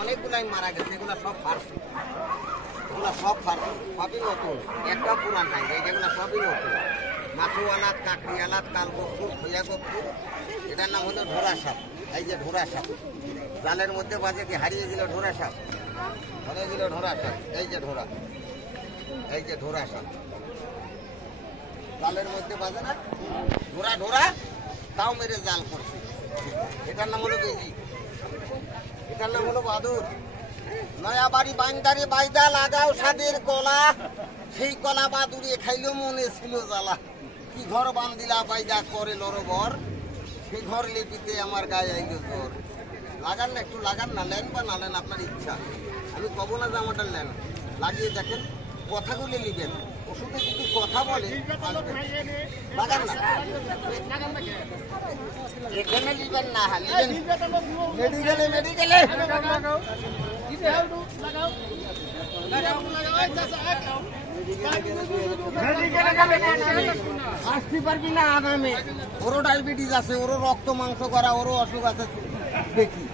অনেকগুলাই মারা গেছে, এগুলা সব ফার্সি, এগুলা সব ফার্সি, সবই নতুন, একটা পুরান নাই, যেগুলো সবই নতুন। মাছু আলাদ, কাকড়ি আলাদ, কাল গফুর, খৈয়া গফুর, এটার নাম হলো ঢোরা সাপ। এই যে ঢোরা সাপ, জালের মধ্যে বাজে কি হারিয়ে দিল ঢোরা সাপ, হারিয়ে দিল ঢোরা সাপ। এই যে ঢোরা, এই যে ঢোরা সাপ, জালের মধ্যে বাজে না, ঢোরা ঢোরা, তাও মেরে জাল করছে। এটার নাম হলো বেজি, এটার নাম হলো বাদুর। নয়া বাড়ি বান্দারে বাইদা লাগাও সাদের কলা, সেই কলা বাদুরিয়ে খাইলেও মনে ছিল জ্বালা। কি ঘর বান্দিলা বাইদা করে লরবর, সেই ঘর লেপিতে আমার গায়ে আইল জ্বর। লাগান না, একটু লাগান না, নেন বা না নেন আপনার ইচ্ছা, আমি কব না যে আমারটা নেন, লাগিয়ে দেখেন, কথাগুলি নিবেন। ওষুধে যদি কথা বলে লাগান না, এখানে নিবেন না, মেডিকেলে মেডিকেলে আসতে পারবি না আরামে। ওরও ডায়াবেটিস আছে, ওরও রক্ত মাংস করা, ওরও অসুখ আছে দেখি।